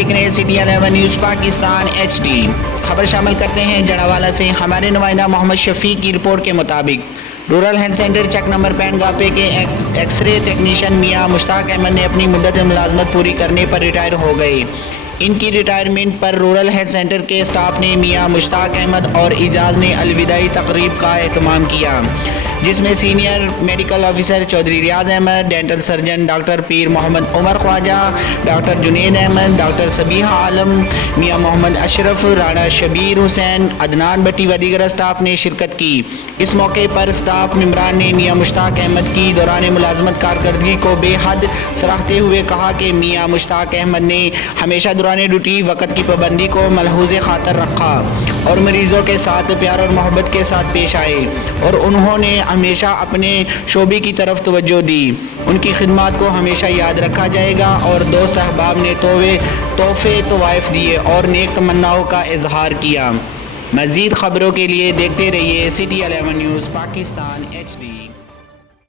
دیکھ رہے ہیں سٹی 11 نیوز پاکستان HD۔ خبر شامل کرتے ہیں جڑاوالا سے۔ ہمارے نمائندہ محمد شفیق کی رپورٹ کے مطابق رورل ہیلتھ سینٹر چک نمبر 65 گاپے کے ایکس رے ٹیکنیشین میاں مشتاق احمد نے اپنی مدت ملازمت پوری کرنے پر ریٹائر ہو گئے۔ ان کی ریٹائرمنٹ پر رورل ہیلتھ سینٹر کے سٹاف نے میاں مشتاق احمد اور اعجاز نے الوداعی تقریب کا اہتمام کیا، جس میں senior medical officer Chaudhry Riyaz Ahmad, dental surgeon doctor پیر محمد عمر خواجہ، ڈاکٹر جنید احمد، ڈاکٹر صبیحہ عالم، میاں محمد اشرف، رانا شبیر حسین، عدنان بٹی و دیگر اسٹاف نے شرکت کی۔ اس موقع پر اسٹاف ممبران نے میاں مشتاق احمد کی دوران ملازمت کارکردگی کو بے حد سراہتے ہوئے کہا کہ میاں مشتاق احمد نے ہمیشہ دوران ڈیوٹی وقت کی پابندی کو ملحوظ خاطر رکھا اور مریضوں کے ساتھ پیار اور محبت کے ساتھ پیش آئے، اور انہوں نے ہمیشہ اپنے شعبے کی طرف توجہ دی۔ ان کی خدمات کو ہمیشہ یاد رکھا جائے گا، اور دوست احباب نے تحفے طوائف دیے اور نیک تمناؤں کا اظہار کیا۔ مزید خبروں کے لیے دیکھتے رہیے سٹی 11 نیوز پاکستان HD۔